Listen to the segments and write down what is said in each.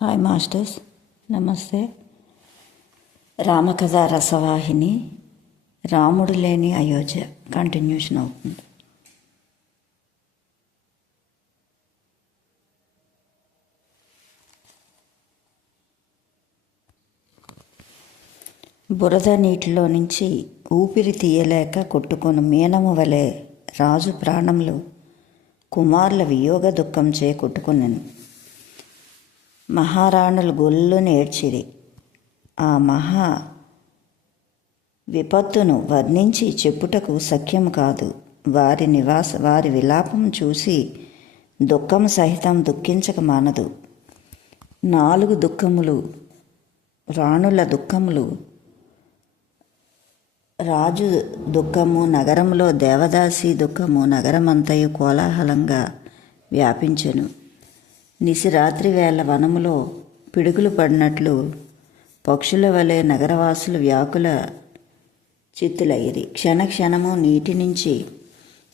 Hi masters, నమస్తే. రామకథ రసవాహిని రాముడు లేని అయోధ్య కంటిన్యూషన్ అవుతుంది. బురద నీటిలో నుంచి ఊపిరి తీయలేక కొట్టుకొని మీనము వలె రాజు ప్రాణంలో కుమారుల వియోగ దుఃఖం చే కొట్టుకున్నాను. మహారాణులు గొల్లుని ఏడ్చిరి. ఆ మహా విపత్తును వర్ణించి చెప్పుటకు సఖ్యం కాదు. వారి విలాపం చూసి దుఃఖం సహితం దుఃఖించక మానదు. 4 దుఃఖములు, రాణుల దుఃఖములు, రాజు దుఃఖము, నగరంలో దేవదాసి దుఃఖము నగరమంతయు కోలాహలంగా వ్యాపించెను. నిశిరాత్రి వేళ వనములో పిడుగులు పడినట్లు పక్షుల వలె నగరవాసులు వ్యాకుల చిత్తులయ్యిరి. క్షణక్షణము నీటి నుంచి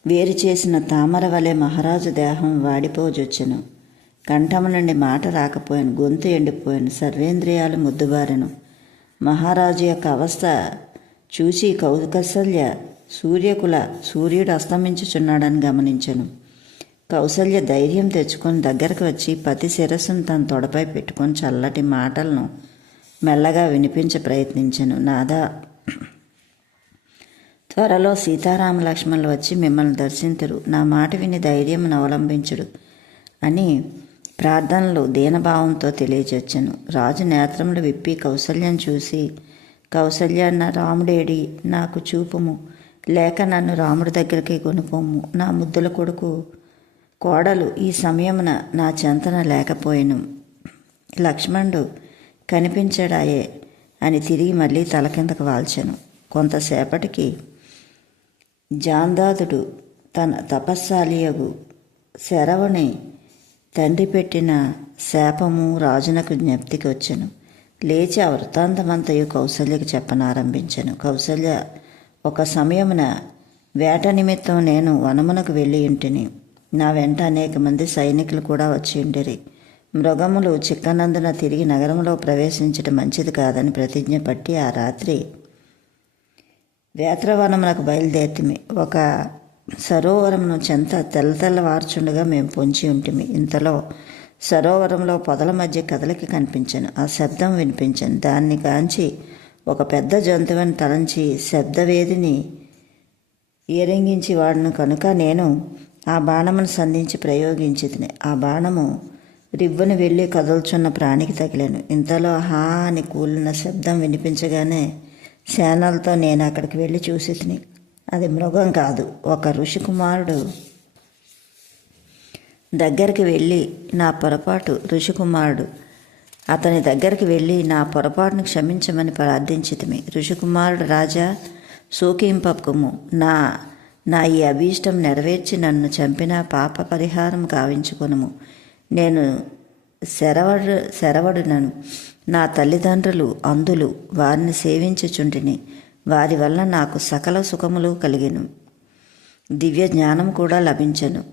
వేరు చేసిన తామర వలె మహారాజు దేహం వాడిపోజొచ్చెను. కంఠము నుండి మాట రాకపోయాను, గొంతు ఎండిపోయాను, సర్వేంద్రియాలు ముద్దుబారెను. మహారాజు యొక్క అవస్థ చూసి కౌసల్య సూర్యుడు అస్తమించుచున్నాడని గమనించెను. కౌసల్య ధైర్యం తెచ్చుకొని దగ్గరకు వచ్చి పతి శిరస్సును తన తొడపై పెట్టుకొని చల్లటి మాటలను మెల్లగా వినిపించ ప్రయత్నించెను. నాదా, త్వరలో సీతారామ లక్ష్మణులు వచ్చి మిమ్మల్ని దర్శింతురు. నా మాట విని ధైర్యమును అవలంబించుడు అని ప్రార్థనలు దీనభావంతో తెలియజొచ్చెను. రాజు నేత్రములు విప్పి కౌసల్యం చూసి, కౌసల్య, నా రాముడేడి, నాకు చూపుము, లేక నన్ను రాముడి దగ్గరికి కొనుపోము. నా ముద్దుల కొడుకు కోడలు ఈ సమయమున నా చెంతన లేకపోయెను. లక్ష్మణుడు కనిపించడాయే అని తిరిగి మళ్ళీ తల కిందకు వాల్చెను. కొంతసేపటికి జాందాదుడు తన తపస్సాలియగు శరవుని తండ్రి పెట్టిన శాపము రాజునకు జ్ఞప్తికి వచ్చెను. లేచి ఆ వృత్తాంతమంతయు కౌసల్యకు చెప్పనారంభించెను. కౌసల్య, ఒక సమయమున వేట నిమిత్తం నేను వనమునకు వెళ్ళి ఇంటిని. నా వెంట అనేక మంది సైనికులు కూడా వచ్చి ఉండిరి. మృగములు చిక్కనందున తిరిగి నగరంలో ప్రవేశించడం మంచిది కాదని ప్రతిజ్ఞ పట్టి ఆ రాత్రి వేత్రవనమునకు బయలుదేరితిమి. ఒక సరోవరమును చెంత తెల్లవార్చుండగా మేము పొంచి ఉంటిమి. ఇంతలో సరోవరంలో పొదల మధ్య కదలిక కనిపించాను. ఆ శబ్దం వినిపించాను. దాన్ని కాంచి ఒక పెద్ద జంతువుని తలంచి శబ్దవేదిని ఏరింగించి వాడును కనుక నేను ఆ బాణమును సంధించి ప్రయోగించితిని. ఆ బాణము రివ్వును వెళ్ళి కదులుచున్న ప్రాణికి తగిలాను. ఇంతలో హా అని కూలిన శబ్దం వినిపించగానే సేనలతో నేను అక్కడికి వెళ్ళి చూసితిని. అది మృగం కాదు, ఒక ఋషికుమారుడు దగ్గరికి వెళ్ళి అతని దగ్గరికి వెళ్ళి నా పొరపాటును క్షమించమని ప్రార్థించితిమి. ఋషికుమారుడు, రాజా, సూకింపకుము, నా ఈ అభీష్టం నెరవేర్చి నన్ను చంపిన పాప పరిహారం కావించుకొనుము. నేను శరవడునను. నా తల్లిదండ్రులు అంధులు, వారిని సేవించుచుంటిని. వారి వల్ల నాకు సకల సుఖములు కలిగెను, దివ్య జ్ఞానం కూడా లభించెను.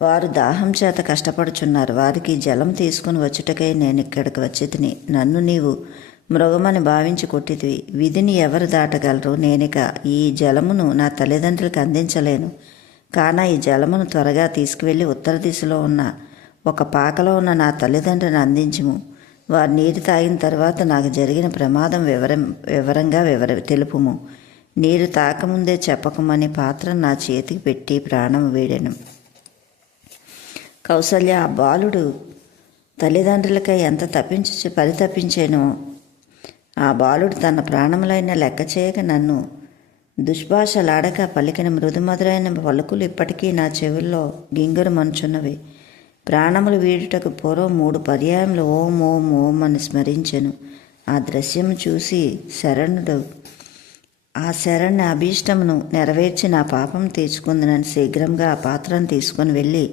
వారు దాహం చేత కష్టపడుచున్నారు. వారికి జలం తీసుకుని వచ్చుటకై నేను ఇక్కడికి వచ్చితిని. నన్ను నీవు మృగమని భావించి కొట్టితివి. విధిని ఎవరు దాటగలరు? నేనిక ఈ జలమును నా తల్లిదండ్రులకు అందించలేను. కాన ఈ జలమును త్వరగా తీసుకువెళ్ళి ఉత్తర దిశలో ఉన్న ఒక పాకలో ఉన్న నా తల్లిదండ్రులను అందించుము. వారు నీరు తాగిన తర్వాత నాకు జరిగిన ప్రమాదం వివరంగా తెలుపుము. నీరు తాకముందే చెప్పకమని పాత్రను నా చేతికి పెట్టి ప్రాణం వీడెను. కౌసల్య, ఆ బాలుడు తల్లిదండ్రులకై ఎంత పరితపించేనో. ఆ బాలుడు తన ప్రాణములైన లెక్క చేయక నన్ను దుష్భాషలాడక పలికిన మృదుమధురైన పలుకులు ఇప్పటికీ నా చెవుల్లో గింగురు మనుచున్నవి. ప్రాణములు వీడుటకు పూర్వం 3 పర్యాయములు ఓం ఓం ఓం అని స్మరించెను. ఆ దృశ్యము చూసి ఆ శరణ్య అభీష్టమును నెరవేర్చి నా పాపం తీర్చుకుందునని శీఘ్రంగా ఆ పాత్రను తీసుకొని వెళ్ళి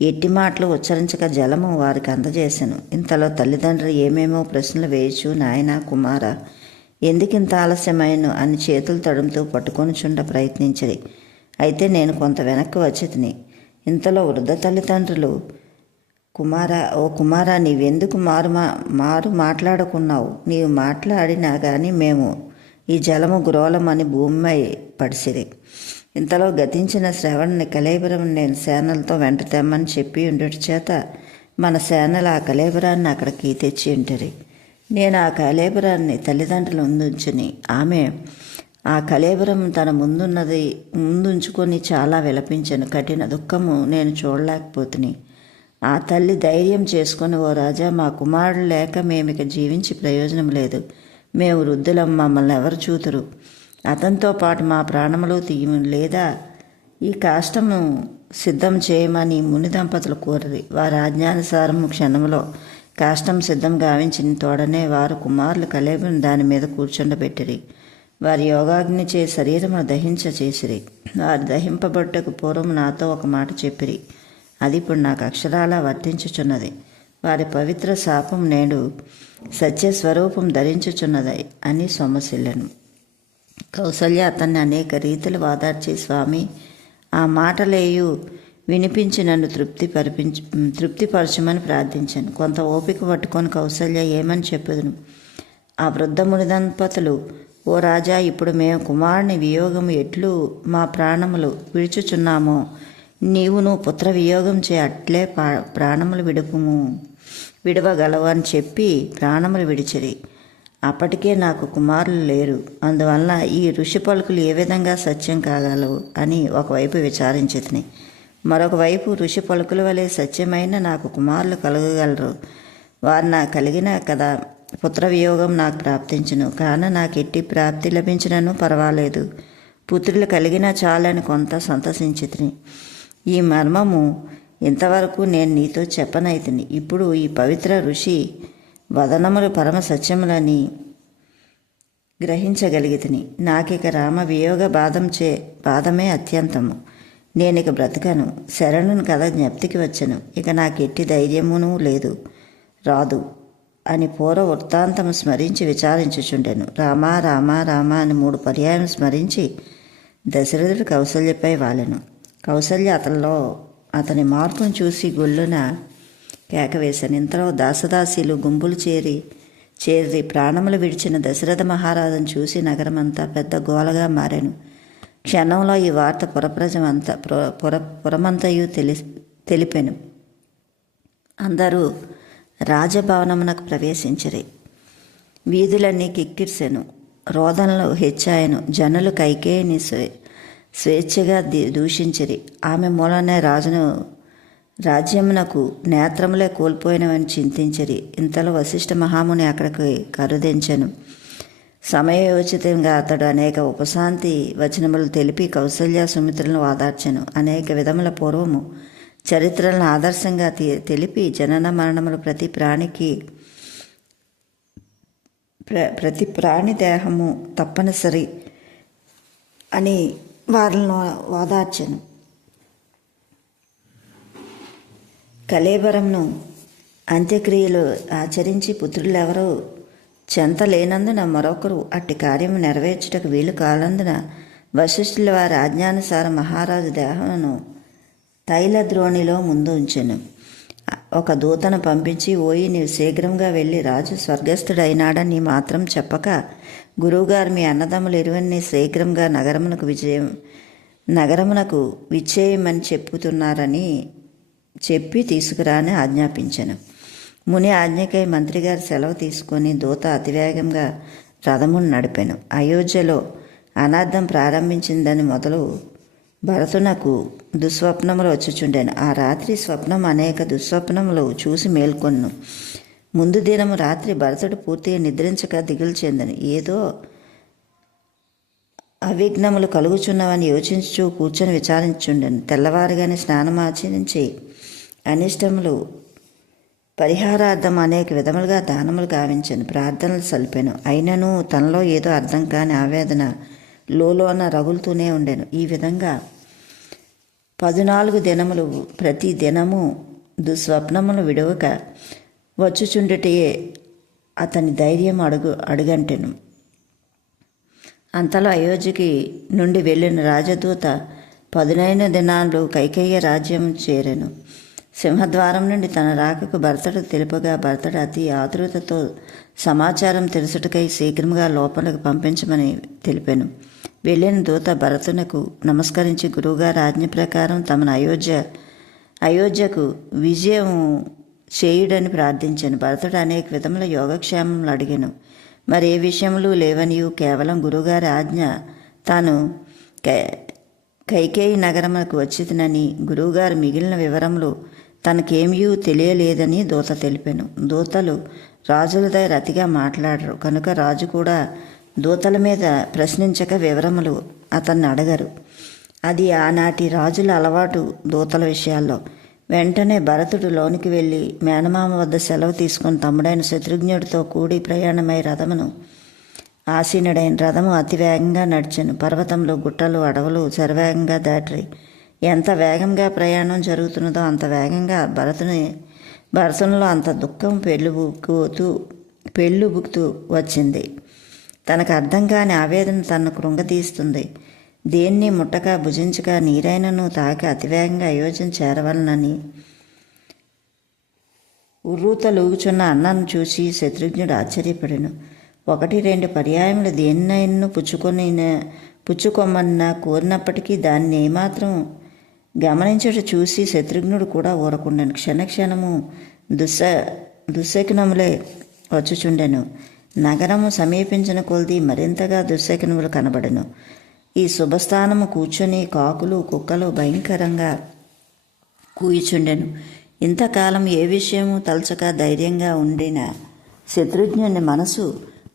ఎట్టి మాటలు ఉచ్చరించక జలము వారికి అందజేశాను. ఇంతలో తల్లిదండ్రులు ఏమేమో ప్రశ్నలు వేయచు, నాయన, కుమార, ఎందుకింత ఆలస్యమైను అని చేతులు తడుముతూ పట్టుకొనిచుండ ప్రయత్నించిరి. అయితే నేను కొంత వెనక్కి వచ్చి ఇంతలో వృద్ధ తల్లిదండ్రులు కుమారా నీవెందుకు మారు మాట్లాడుకున్నావు? నీవు మాట్లాడినా కానీ మేము ఈ జలము గురోలమని భూమిపై పడిసిరి. ఇంతలో గతించిన శ్రవణ్ణి కళేబరం నేను సేనలతో వెంట తెమ్మని చెప్పి ఉండుట చేత మన సేనలు ఆ కళేబరాన్ని అక్కడికి తెచ్చి ఉంటరి. నేను ఆ కళేబరాన్ని తల్లిదండ్రులు ముందుంచుని ఆమె ఆ కళేబరం తన ముందుంచుకొని చాలా విలపించను. కఠిన దుఃఖము నేను చూడలేకపోతుని. ఆ తల్లి ధైర్యం చేసుకొని, ఓ రాజా, మా కుమారుడు లేక మేమిక జీవించి ప్రయోజనం లేదు. మేము వృద్ధులం, మమ్మల్ని ఎవరు చూతురు? అతనితో పాటు మా ప్రాణములు తీయము, లేదా ఈ కాష్టము సిద్ధం చేయమని ముని దంపతులు కోరిరి. వారి ఆజ్ఞానుసారము క్షణంలో కాష్టం సిద్ధం గావించిన తోడనే వారు కుమారులు కళేబరం దాని మీద కూర్చుండబెట్టిరి. వారి యోగాగ్ని చే శరీరమును చేసిరి. వారు దహింపబడ్డకు పూర్వము నాతో ఒక మాట చెప్పిరి. అది ఇప్పుడు నాకు అక్షరాలా వర్తించుచున్నది. వారి పవిత్ర శాపం నేడు సత్యస్వరూపం ధరించుచున్నది అని సొమ్మసిల్లెను. కౌసల్య అతన్ని అనేక రీతులు వాదార్చి, స్వామి, ఆ మాటలేయు వినిపించి నన్ను తృప్తిపరచమని ప్రార్థించాను. కొంత ఓపిక పట్టుకొని కౌసల్య ఏమని చెప్పదును. ఆ వృద్ధ ముని దంపతులు, ఓ రాజా, ఇప్పుడు మేము కుమారుని వియోగము ఎట్లు మా ప్రాణములు విడుచుచున్నామో నీవును పుత్ర వియోగం చే అట్లే ప్రాణములు విడవగలవు అని చెప్పి ప్రాణములు విడిచిరి. అప్పటికే నాకు కుమారులు లేరు. అందువలన ఈ ఋషి పలుకులు ఏ విధంగా సత్యం కాగలవు అని ఒకవైపు విచారించితిని. మరొక వైపు ఋషి పలుకుల వలె సత్యమైన నాకు కుమారులు కలగగలరు. వారు నాకు కలిగిన కదా పుత్ర వియోగం నాకు ప్రాప్తించును. కాన నాకు ఎట్టి ప్రాప్తి లభించినను పర్వాలేదు, పుత్రులు కలిగినా చాలని కొంత సంతసించితిని. ఈ మర్మము ఇంతవరకు నేను నీతో చెప్పనైతిని. ఇప్పుడు ఈ పవిత్ర ఋషి వదనములు పరమ సత్యములని గ్రహించగలిగితిని. నాకిక రామ వియోగ బాధమే అత్యంతము. నేనిక బ్రతకను. శరణుని కథ జ్ఞప్తికి వచ్చను. ఇక నాకు ఎట్టి ధైర్యమును రాదు అని పూర్వ వృత్తాంతము స్మరించి విచారించుచుండెను. రామా రామా రామా అని 3 పర్యాయం స్మరించి దశరథుడు కౌసల్యపై వాలెను. కౌసల్య అతని మార్పును చూసి గొల్లున కేకవేశాను. ఇంతలో దాసదాసీలు గుంపులు చేరి ప్రాణములు విడిచిన దశరథ మహారాజును చూసి నగరమంతా పెద్ద గోలగా మారాను. క్షణంలో ఈ వార్త పురమంతయు తెలిపెను. అందరూ రాజభవనమునకు ప్రవేశించిరి. వీధులన్నీ కిక్కిర్సెను. రోదనలు హెచ్చాయను. జనులు కైకేయిని స్వేచ్ఛగా దూషించిరి. ఆమె మూలనే రాజ్యమునకు నేత్రములే కోల్పోయినవని చింతించిరి. ఇంతలో వశిష్ఠ మహాముని అక్కడికి కరుదించెను. సమయోచితంగా అతడు అనేక ఉపశాంతి వచనములు తెలిపి కౌసల్య సుమిత్రులను వాదార్చెను. అనేక విధముల పూర్వము చరిత్రలను ఆదర్శంగా తెలిపి జనన మరణములు ప్రతి ప్రాణి దేహము తప్పనిసరి అని వారిని వాదార్చెను. కళేబరంను అంత్యక్రియలు ఆచరించి పుత్రులెవరూ చెంత లేనందున మరొకరు అట్టి కార్యము నెరవేర్చుటకు వీలు కాలందున వశిష్ఠుల వారి ఆజ్ఞానుసారం మహారాజు దేహమును తైలద్రోణిలో ముందు ఉంచెను. ఒక దూతను పంపించి, ఓయి, నీవు శీఘ్రంగా వెళ్ళి రాజు స్వర్గస్థుడైనాడని మాత్రం చెప్పక గురువుగారు మీ అన్నదమ్ములు ఇరువురిని శీఘ్రంగా నగరమునకు విచ్చేయమని చెప్పుతున్నారని చెప్పి తీసుకురాని ఆజ్ఞాపించాను. ముని ఆజ్ఞకై మంత్రిగారు సెలవు తీసుకొని దూత అతివేగంగా రథమును నడిపాను. అయోధ్యలో అనార్థం ప్రారంభించిందని మొదలు భరతునకు దుస్వప్నములు వచ్చుచుండెను. ఆ రాత్రి స్వప్నం అనేక దుస్వప్నములు చూసి మేల్కొన్ను. ముందు దినము రాత్రి భరతుడు పూర్తిగా నిద్రించక దిగులు చెందను. ఏదో అవిఘ్నములు కలుగుచున్నవని యోచించు కూర్చొని విచారించుండెను. తెల్లవారుగానే స్నానమాచరించి అనిష్టములు పరిహారార్థం అనేక విధములుగా దానములు గావించాను, ప్రార్థనలు సలిపాను. అయినను తనలో ఏదో అర్థం కాని ఆవేదన లోన రగులుతూనే ఉండెను. ఈ విధంగా 14 దినములు ప్రతి దినము దుస్వప్నములు విడవక వచ్చుచుండుటయే అతని ధైర్యం అడుగంటెను. అంతలో అయోధ్యకి నుండి వెళ్ళిన రాజదూత 15 దినాలు కైకేయ రాజ్యం చేరెను. సింహద్వారం నుండి తన రాకకు భర్తడు తెలుపగా భర్తడు అతి ఆతృతతో సమాచారం తెలుసుటకై శీఘ్రముగా లోపలికి పంపించమని తెలిపాను. వెళ్ళిన దూత భరతునకు నమస్కరించి గురువుగారి ఆజ్ఞ ప్రకారం తమను అయోధ్యకు విజయం చేయుడని ప్రార్థించాను. భరతుడు అనేక విధముల యోగక్షేమములు అడిగాను. మరి ఏ విషయములు లేవనియు కేవలం గురువుగారి ఆజ్ఞ తాను కైకేయి నగరములకు వచ్చినని గురువుగారు మిగిలిన వివరములు తనకేమీ తెలియలేదని దూత తెలిపాను. దూతలు రాజుల దగ్గర అతిగా మాట్లాడరు కనుక రాజు కూడా దూతల మీద ప్రశ్నించక వివరములు అతన్ని అడగరు. అది ఆనాటి రాజుల అలవాటు దూతల విషయాల్లో. వెంటనే భరతుడు లోనికి వెళ్ళి మేనమామ వద్ద సెలవు తీసుకుని తమ్ముడైన శత్రుఘ్నుడితో కూడి ప్రయాణమై ఆసీనుడైన రథము అతి వేగంగా నడిచెను. పర్వతంలో గుట్టలు అడవులు శరవేగంగా దాటి ఎంత వేగంగా ప్రయాణం జరుగుతున్నదో అంత వేగంగా భరతునిలో అంత దుఃఖం పెళ్ళుబుకుతూ వచ్చింది. తనకు అర్థం కాని ఆవేదన తనను కృంగతీస్తుంది. దేన్ని ముట్టక భుజించక నీరైనను తాకి అతివేగంగా అయోధ్యం చేరవలనని ఉర్రూతలూగుచున్న అన్నను చూసి శత్రుఘ్నుడు ఆశ్చర్యపడెను. 1-2 పర్యాయములు దేన్నైన్ను పుచ్చుకొమ్మన్నా కోరినప్పటికీ దాన్ని ఏమాత్రం గమనించట చూసి శత్రుఘ్నుడు కూడా ఊరకుండాను. క్షణక్షణము దుశ్శకునములే వచ్చుచుండెను. నగరము సమీపించిన కొలది మరింతగా దుశ్శకునములు కనబడెను. ఈ శుభస్థానము కూర్చొని కాకులు కుక్కలు భయంకరంగా కూయిచుండెను. ఇంతకాలం ఏ విషయము తలచక ధైర్యంగా ఉండిన శత్రుఘ్నుని మనసు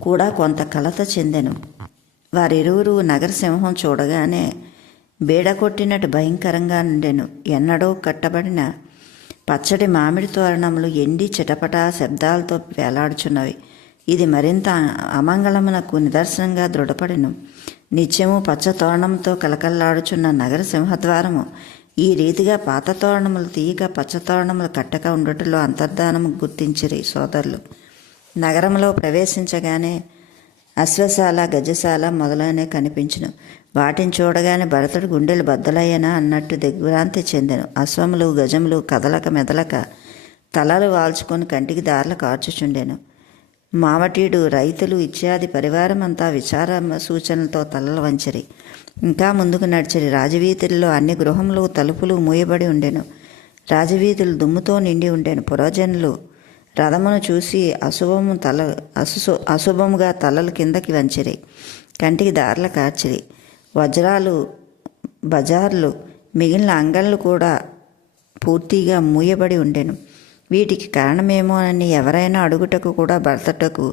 కూడా కొంత కలత చెందెను. వారిరువురు నగరసింహం చూడగానే బేడకొట్టినట్టు భయంకరంగా ఉండెను. ఎన్నడో కట్టబడిన పచ్చడి మామిడి తోరణములు ఎండి చిటపటా శబ్దాలతో వేలాడుచున్నవి. ఇది మరింత అమంగళమునకు నిదర్శనంగా దృఢపడెను. నిత్యము పచ్చ తోరణంతో కలకల్లాడుచున్న నగర సింహద్వారము ఈ రీతిగా పాత తోరణములు తీయక పచ్చ తోరణములు కట్టక ఉండటంలో అంతర్ధానము గుర్తించిరి సోదరులు. నగరంలో ప్రవేశించగానే అశ్వశాల గజశాల మొదలైనవి కనిపించును. వాటిని చూడగానే భరతుడు గుండెలు బద్దలయ్యనా అన్నట్టు దిగ్భ్రాంతి చెందెను. అశ్వములు గజములు కదలక మెదలక తలలు వాల్చుకొని కంటికి దారులు కార్చుచుండెను. మావటీడు రైతులు ఇత్యాది పరివారమంతా విచార సూచనలతో తలలు వంచరి. ఇంకా ముందుకు నడిచిరి. రాజవీధుల్లో అన్ని గృహములు తలుపులు మూయబడి ఉండెను. రాజవీధులు దుమ్ముతో నిండి ఉండెను. పురోజనులు రథమును చూసి అశుభముగా తలలు కిందకి వంచిరి. కంటికి దారుల కార్చిరి. వజ్రాలు బజార్లు మిగిలిన అంగళ్ళు కూడా పూర్తిగా మూయబడి ఉండెను. వీటికి కారణమేమోనని ఎవరైనా అడుగుటకు కూడా భర్తటకు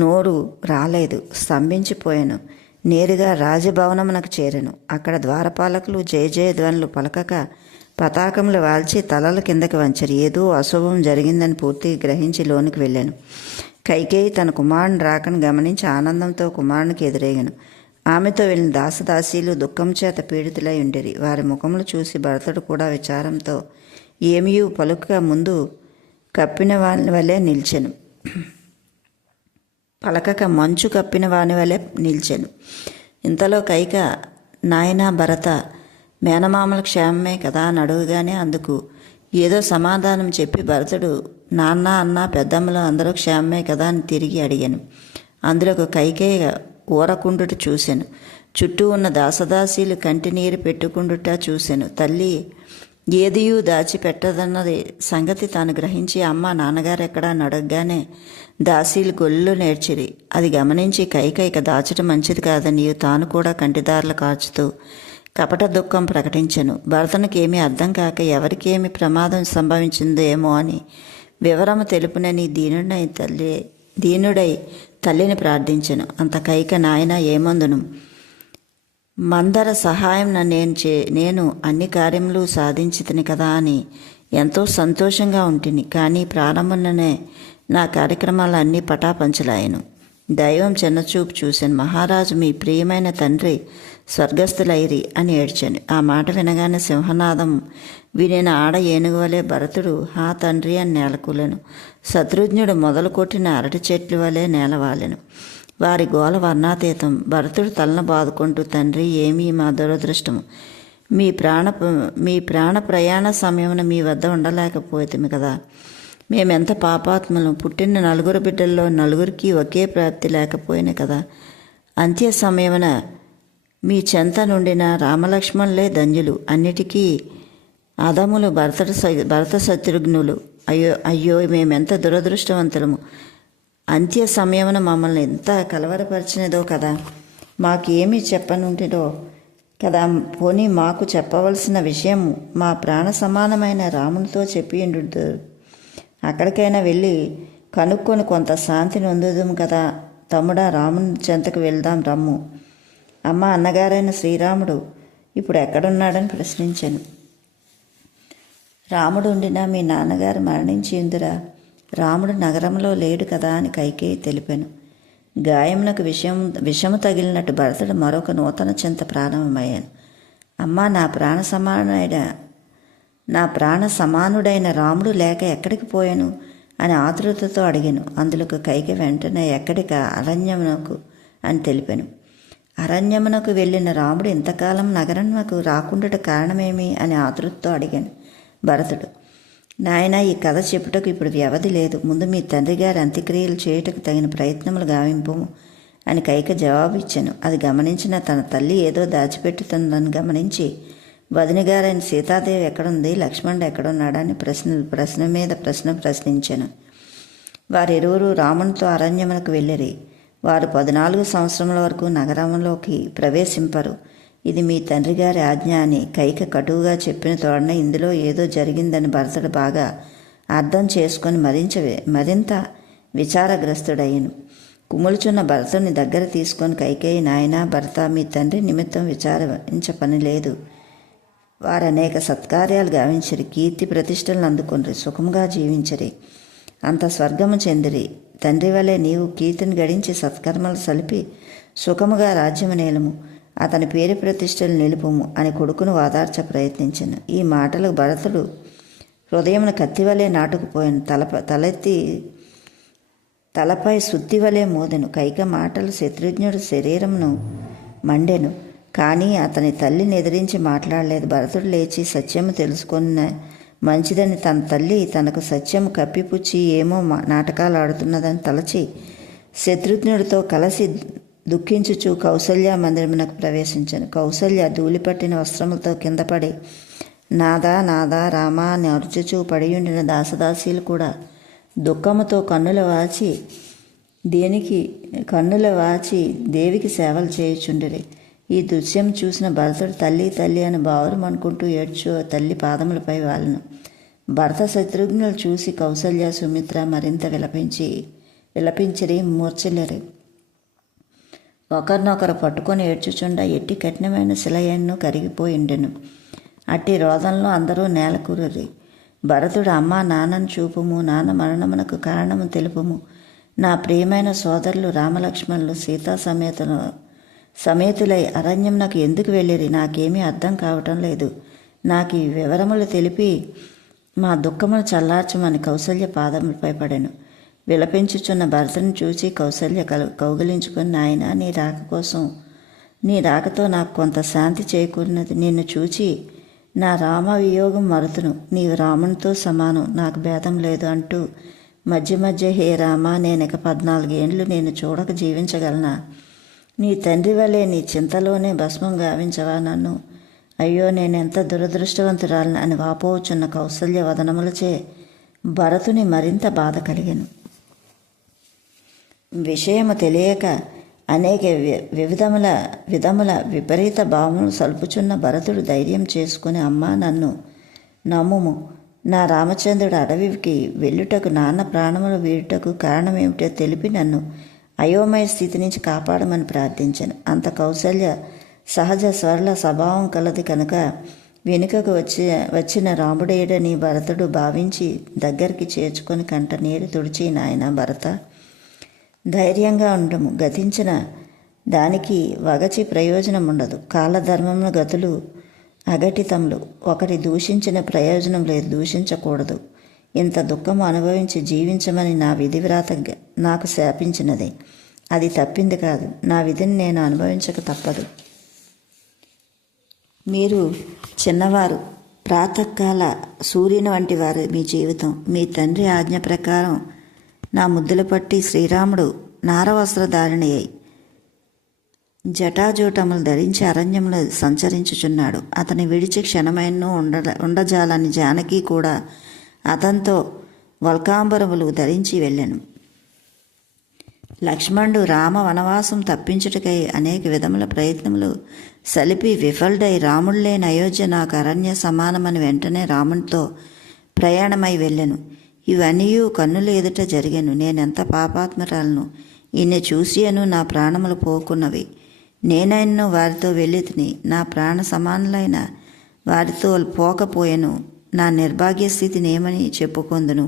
నోరు రాలేదు. స్తంభించిపోయాను. నేరుగా రాజభవనమునకు చేరెను. అక్కడ ద్వారపాలకులు జయ జయ ధ్వనులు పలకక పతాకములు వాల్చి తలల కిందకి వంచరు. ఏదో అశుభం జరిగిందని పూర్తిగా గ్రహించి లోనికి వెళ్ళాను. కైకేయి తన కుమారుని రాకను గమనించి ఆనందంతో కుమారునికి ఎదురేగాను. ఆమెతో వెళ్ళిన దాసదాసీలు దుఃఖం చేత పీడితులై ఉండేది. వారి ముఖములు చూసి భరతుడు కూడా విచారంతో ఏమీ పలుకగా ముందు కప్పిన వాని వలె నిల్చెను. పలకక మంచు కప్పిన వాని వలె నిల్చెను. ఇంతలో కైక నాయనా భరత మేనమామల క్షేమమే కదా అని అడుగుగానే అందుకు ఏదో సమాధానం చెప్పి భరతుడు నాన్న అన్న పెద్దమ్మలు అందరూ క్షేమమే కదా అని తిరిగి అడిగాను. అందులో కైకేయ ఊరకుండుట చూశాను. చుట్టూ ఉన్న దాసదాసీలు కంటినీరు పెట్టుకుండుట చూశాను. తల్లి ఏదియూ దాచిపెట్టదన్నది సంగతి తాను గ్రహించి అమ్మ నాన్నగారు ఎక్కడా అని అడగగానే దాసీలు గొల్లు నేర్చిరి. అది గమనించి కైక దాచడం మంచిది కాదని తాను కూడా కంటిదారులు కాచుతూ కపట దుఃఖం ప్రకటించెను. భరతునికి ఏమీ అర్థం కాక ఎవరికేమి ప్రమాదం సంభవించిందో ఏమో అని వివరము తెలుపునని దీనుడై తల్లిని ప్రార్థించెను. అంత కైక నాయన ఏమందును మందర సహాయం నేను అన్ని కార్యములు సాధించితిని కదా అని ఎంతో సంతోషంగా ఉంటిని. కానీ ప్రారంభంలోనే నా కార్యక్రమాలు అన్నీ పటాపంచలాయను. దైవం చిన్నచూపు చూశాను. మహారాజు మీ ప్రియమైన తండ్రి స్వర్గస్థులైరి అని ఏడ్చాను. ఆ మాట వినగానే సింహనాదం వినిన ఆడ ఏనుగు వలె భరతుడు హా తండ్రి అని నేలకూలెను. శత్రుఘ్నుడు మొదలు కొట్టిన అరటి చెట్లు వలె నేలవాలెను. వారి గోల వర్ణాతీతం. భరతుడు తలను బాదుకుంటూ తండ్రి ఏమీ మా దురదృష్టము, మీ ప్రాణ ప్రయాణ సమయమున మీ వద్ద ఉండలేకపోతుంది కదా. మేమెంత పాపాత్మలం, పుట్టిన 9 బిడ్డల్లో 9కి ఒకే ప్రాప్తి లేకపోయిన కదా. అంత్య సమయమున మీ చెంత నుండిన రామలక్ష్మణులే ధన్యులు. అన్నిటికీ అదములు భరత శత్రుఘ్నులు. అయ్యో మేమెంత దురదృష్టవంతులము. అంత్య సమయమున మమ్మల్ని ఎంత కలవరపరిచినదో కదా. మాకు ఏమీ చెప్పనుంటిదో కదా. పోనీ మాకు చెప్పవలసిన విషయం మా ప్రాణ సమానమైన రామునితో చెప్పియుండు. అక్కడికైనా వెళ్ళి కనుక్కొని కొంత శాంతి నొందుదాం కదా. తమ్ముడా, రాముని చెంతకు వెళ్దాం రమ్ము. అమ్మ, అన్నగారైన శ్రీరాముడు ఇప్పుడు ఎక్కడున్నాడని ప్రశ్నించాను. రాముడు ఉండినా మీ నాన్నగారు మరణించి ఉందిరా. రాముడు నగరంలో లేడు కదా అని కైకేయి తెలిపాను. గాయమునకు విషము తగిలినట్టు భరతుడు మరొక నూతన చింత ప్రారంభమయ్యాను. అమ్మా, నా ప్రాణ సమానుడైన రాముడు లేక ఎక్కడికి పోయాను అని ఆతృతతో అడిగాను. అందులోకి కైకేయి వెంటనే ఎక్కడిక, అరణ్యమునకు అని తెలిపాను. అరణ్యమునకు వెళ్ళిన రాముడు ఇంతకాలం నగరమునకు రాకుండాట కారణమేమి అని ఆతృతతో అడిగాను. భరతుడు, నాయన, ఈ కథ చెప్పుటకు ఇప్పుడు వ్యవధి లేదు. ముందు మీ తండ్రి గారి అంత్యక్రియలు చేయుటకు తగిన ప్రయత్నములు గావింపు అని కైక జవాబు ఇచ్చాను. అది గమనించిన తన తల్లి ఏదో దాచిపెట్టుతుందని గమనించి వదిన గారైన సీతాదేవి ఎక్కడుంది, లక్ష్మణుడు ఎక్కడున్నాడని ప్రశ్న మీద ప్రశ్న ప్రశ్నించాను. వారిరువురు రామునితో అరణ్యమునకు వెళ్ళిరి. వారు 14 సంవత్సరముల వరకు నగరంలోకి ప్రవేశింపరు. ఇది మీ తండ్రి గారి ఆజ్ఞ అని కైక కటువుగా చెప్పిన తోడన ఇందులో ఏదో జరిగిందని భరతుడు బాగా అర్థం చేసుకొని మరింత విచారగ్రస్తుడయ్యను. కుములుచున్న భరతుని దగ్గర తీసుకొని కైకేయి, నాయనా భరత, మీ తండ్రి నిమిత్తం విచారించ పని లేదు. వారు అనేక సత్కార్యాలు గావించిరి, కీర్తి ప్రతిష్టలను అందుకొనిరి, సుఖముగా జీవించరి, అంత స్వర్గము చెందిరి. తండ్రి వలె నీవు కీర్తిని గడించి సత్కర్మలు సలిపి సుఖముగా రాజ్యము నేలము, అతని పేరు ప్రతిష్టలు నిలుపుము అని కొడుకును వాదార్చ ప్రయత్నించాను. ఈ మాటలకు భరతుడు హృదయమును కత్తివలే నాటుకుపోయాను. తలపై సుత్తివలే మోదెను. కైక మాటలు శత్రుఘ్నుడి శరీరమును మండెను. కానీ అతని తల్లిని ఎదిరించి మాట్లాడలేదు. భరతుడు లేచి సత్యము తెలుసుకున్న మంచిదని తన తల్లి తనకు సత్యము కప్పిపుచ్చి ఏమో నాటకాలు ఆడుతున్నదని తలచి శత్రుఘ్నుడితో కలిసి దుఃఖించుచు కౌసల్య మందిరమునకు ప్రవేశించాను. కౌసల్య ధూళిపట్టిన వస్త్రములతో కింద పడి నాదా నాదా రామా అని అరుచుచూ పడియుండిన దాసదాసీలు కూడా దుఃఖముతో కన్నుల వాచి దేవికి సేవలు చేయుచుండిరి. ఈ దృశ్యం చూసిన భరతుడు తల్లి తల్లి అని బావురం అనుకుంటూ ఏడ్చు తల్లి పాదములపై వాలిను. భరత శత్రుఘ్నులు చూసి కౌసల్య సుమిత్ర మరింత విలపించిరి, మూర్ఛలేరు. ఒకరినొకరు పట్టుకొని ఏడ్చుచుండ ఎట్టి కఠినమైన శిలయన్ను కరిగిపోయిండెను. అట్టి రోదంలో అందరూ నేల కూరిరి. భరతుడు, అమ్మా, నాన్నను చూపుము, నాన్న మరణమునకు కారణము తెలుపుము. నా ప్రియమైన సోదరులు రామలక్ష్మణులు సీతా సమేతులై అరణ్యమునకు ఎందుకు వెళ్ళిరి? నాకేమీ అర్థం కావటం లేదు. నాకు ఈ వివరములు తెలిపి మా దుఃఖమును చల్లార్చమని కౌసల్య పాదములపై పడెను. విలపించుచున్న భరతుని చూసి కౌసల్య కౌగిలించుకొని, నాయన, నీ రాకతో నాకు కొంత శాంతి చేకూరినది. నిన్ను చూచి నా రామ వియోగం మరుతును. నీవు రామునితో సమానం, నాకు భేదం లేదు అంటూ మధ్య హే రామ, నేనిక 14 ఏండ్లు నేను చూడక జీవించగలనా? నీ తండ్రి వలె నీ చింతలోనే భస్మం గావించవా నన్ను? అయ్యో, నేనెంత దురదృష్టవంతురాలను అని వాపోవచ్చున్న కౌసల్య వదనములచే భరతుని మరింత బాధ కలిగెను. విషయము తెలియక అనేక విధముల విపరీత భావములు సల్పుచున్న భరతుడు ధైర్యం చేసుకుని, అమ్మా, నన్ను నమ్ముము. నా రామచంద్రుడు అడవికి వెళ్ళుటకు, నాన్న ప్రాణములు వీడుటకు కారణమేమిటో తెలిపి నన్ను అయోమయ స్థితి నుంచి కాపాడమని ప్రార్థించాను. అంత కౌసల్య సహజ స్వరల స్వభావం కలది కనుక వెనుకకు వచ్చిన రాముడేడని భరతుడు భావించి దగ్గరికి చేర్చుకొని కంట నీరు తుడిచి, నాయన భరత, ధైర్యంగా ఉండము. గతించిన దానికి వగచి ప్రయోజనం ఉండదు. కాలధర్మమును గతులు అఘటితములు. ఒకటి దూషించిన ప్రయోజనం లేదు, దూషించకూడదు. ఇంత దుఃఖము అనుభవించి జీవించమని నా విధివ్రాత నాకు శాపించినది. అది తప్పింది కాదు. నా విధిని నేను అనుభవించక తప్పదు. మీరు చిన్నవారు, ప్రాతకాల సూర్యుని వంటి వారు. మీ జీవితం మీ తండ్రి ఆజ్ఞ ప్రకారం నా ముద్దుల పట్టి శ్రీరాముడు నారవస్త్రధారిణి అయి జటాజూటములు ధరించి అరణ్యంలో సంచరించుచున్నాడు. అతని విడిచి క్షణమైనను ఉండజాలని జానకి కూడా అతనితో వల్కాంబరములు ధరించి వెళ్ళెను. లక్ష్మణుడు రామ వనవాసం తప్పించుటకై అనేక విధముల ప్రయత్నములు సలిపి విఫలుడై రాముడు లేని అయోధ్య నాకు అరణ్య సమానమని వెంటనే రామునితో ప్రయాణమై వెళ్ళెను. ఇవన్నీ కన్నుల ఎదుట జరిగాను. నేనెంత పాపాత్మరాలను, ఈయన చూసియను నా ప్రాణములు పోకున్నవి. నేనైనను వారితో వెళ్ళి తిని నా ప్రాణ సమానులైన వారితో పోకపోయెను. నా నిర్భాగ్య స్థితిని ఏమని చెప్పుకొందును.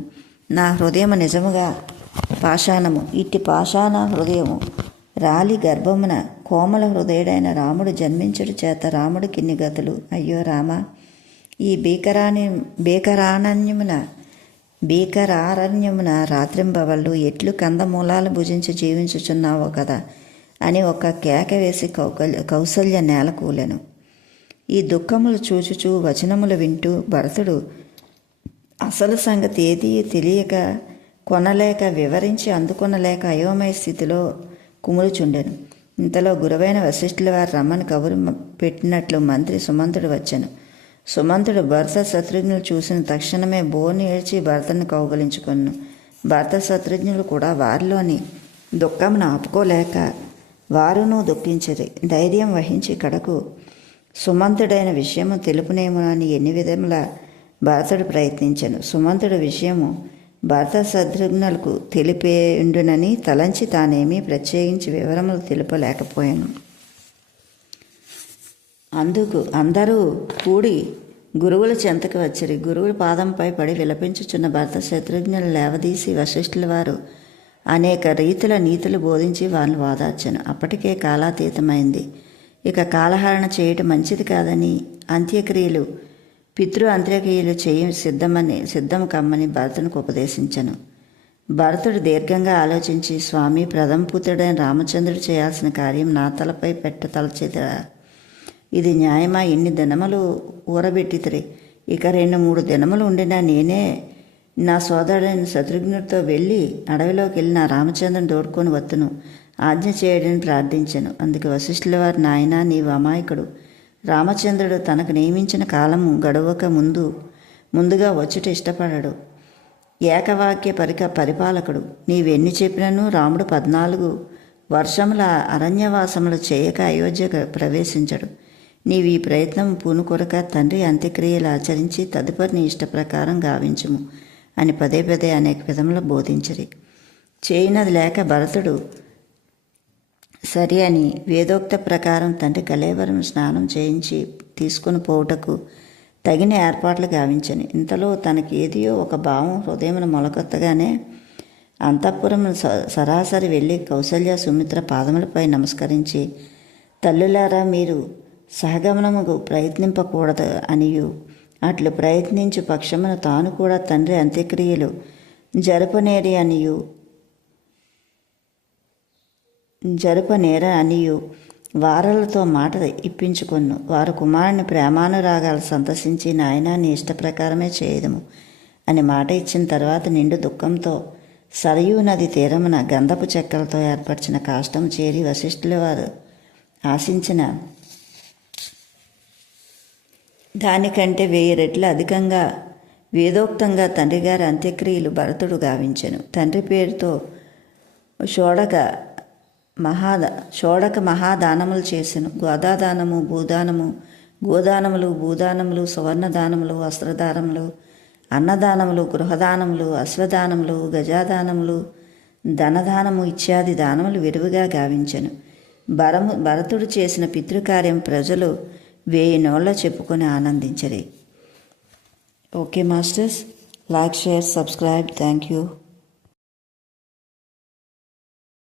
నా హృదయము నిజముగా పాషాణము. ఇట్టి పాషాణ హృదయము రాలి గర్భమున కోమల హృదయుడైన రాముడు జన్మించుడు చేత రాముడికి ఇన్ని గతులు. అయ్యో రామ, ఈ భీకరారణ్యమున రాత్రింబవళ్ళు ఎట్లు కందమూలాలు భుజించి జీవించుచున్నావో కదా అని ఒక కేక వేసి కౌసల్య నేల కూలెను. ఈ దుఃఖములు చూచుచూ వచనములు వింటూ భరతుడు అసలు సంగతి ఏదీ తెలియక కొనలేక వివరించి అందుకొనలేక అయోమయ స్థితిలో కుములుచుండెను. ఇంతలో గురువైన వశిష్ఠుల వారు రమ్మని కబురు పెట్టినట్లు మంత్రి సుమంతుడు వచ్చెను. సుమంతుడు భరత శత్రుఘ్నులు చూసిన తక్షణమే బోని ఏడ్చి భరతను కౌగలించుకొను. భరత శత్రుఘ్నులు కూడా వారిలోని దుఃఖమును ఆపుకోలేక వారును దుఃఖించిరి. ధైర్యం వహించి కడకు సుమంతుడైన విషయము తెలుపునేమో అని ఎన్ని విధముల భరతుడు ప్రయత్నించెను. సుమంతుడు విషయము భరత శత్రుఘ్నులకు తెలిపేండునని తలంచి తానేమీ ప్రత్యేకించి వివరములు తెలుపలేకపోయాను. అందుకు అందరూ కూడి గురువుల చెంతకు వచ్చిరి. గురువుల పాదంపై పడి విలపించుచున్న భరత శత్రుఘ్నులు లేవదీసి వశిష్ఠుల వారు అనేక రీతుల నీతులు బోధించి వారిని వాదార్చను. అప్పటికే కాలాతీతమైంది. ఇక కాలహరణ చేయటం మంచిది కాదని అంత్యక్రియలు అంత్యక్రియలు సిద్ధము కమ్మని భరతునికి ఉపదేశించను. భరతుడు దీర్ఘంగా ఆలోచించి, స్వామి, ప్రథమపుత్రుడైన రామచంద్రుడు చేయాల్సిన కార్యం నా తలపై పెట్టతలచేదిరా. ఇది న్యాయమా? ఇన్ని దినములు ఊరబెట్టితిరి. ఇక 2-3 దినములు ఉండినా నేనే నా సోదరుడైన శత్రుఘ్నుడితో వెళ్ళి అడవిలోకి వెళ్ళి నా రామచంద్రుని తోడుకొని వత్తును ఆజ్ఞ చేయడని ప్రార్థించాను. అందుకు వశిష్ఠుల వారు, నాయన, నీవు అమాయకుడు. రామచంద్రుడు తనకు నియమించిన కాలము గడవక ముందుగా వచ్చుట ఇష్టపడడు. ఏకవాక్య పరిపాలకుడు. నీవెన్ని చెప్పినను రాముడు 14 వర్షముల అరణ్యవాసములు చేయక అయోధ్య ప్రవేశించడు. నీవు ఈ ప్రయత్నం పూనుకొరక తండ్రి అంత్యక్రియలు ఆచరించి తదుపరి నీ ఇష్ట ప్రకారం గావించుము అని పదే అనేక విధములు బోధించిరి. చేయనది లేక భరతుడు సరి అని వేదోక్త ప్రకారం తండ్రి కళేవరం స్నానం చేయించి తీసుకుని పోవుటకు తగిన ఏర్పాట్లు గావించను. ఇంతలో తనకి ఏదియో ఒక భావం హృదయమును మొలకొత్తగానే అంతఃపురం సరాసరి వెళ్ళి కౌసల్య సుమిత్ర పాదములపై నమస్కరించి, తల్లులారా, మీరు సహగమనముకు ప్రయత్నింపకూడదు అనియు అట్లు ప్రయత్నించు పక్షమున తాను కూడా తండ్రి అంత్యక్రియలు జరుపనేర అనియు వారలతో మాట ఇప్పించుకొను. వారు కుమారుని ప్రేమానురాగాలు సంతసించి, నాయనా, నీ ఇష్ట ప్రకారమే చేయదము అని మాట ఇచ్చిన తర్వాత నిండు దుఃఖంతో సరయూ నది తీరమున గంధపు చెక్కలతో ఏర్పరిచిన కాష్టం చేరి వశిష్ఠుల వారు ఆశించిన దానికంటే 1000 రెట్లు అధికంగా వేదోక్తంగా తండ్రిగారి అంత్యక్రియలు భరతుడు గావించెను. తండ్రి పేరుతో షోడక మహాదానములు చేసెను. గోదాదానము, గోదానములు, భూదానములు, సువర్ణదానములు, వస్త్రదానములు, అన్నదానములు, గృహదానములు, అశ్వదానములు, గజాదానములు, ధనదానము ఇత్యాది దానములు విరివిగా గావించెను. భరతుడు చేసిన పితృకార్యం ప్రజలు 1000 నోళ్ళ చెప్పుకొని ఆనందించరి. Okay masters, like, share, subscribe. Thank you.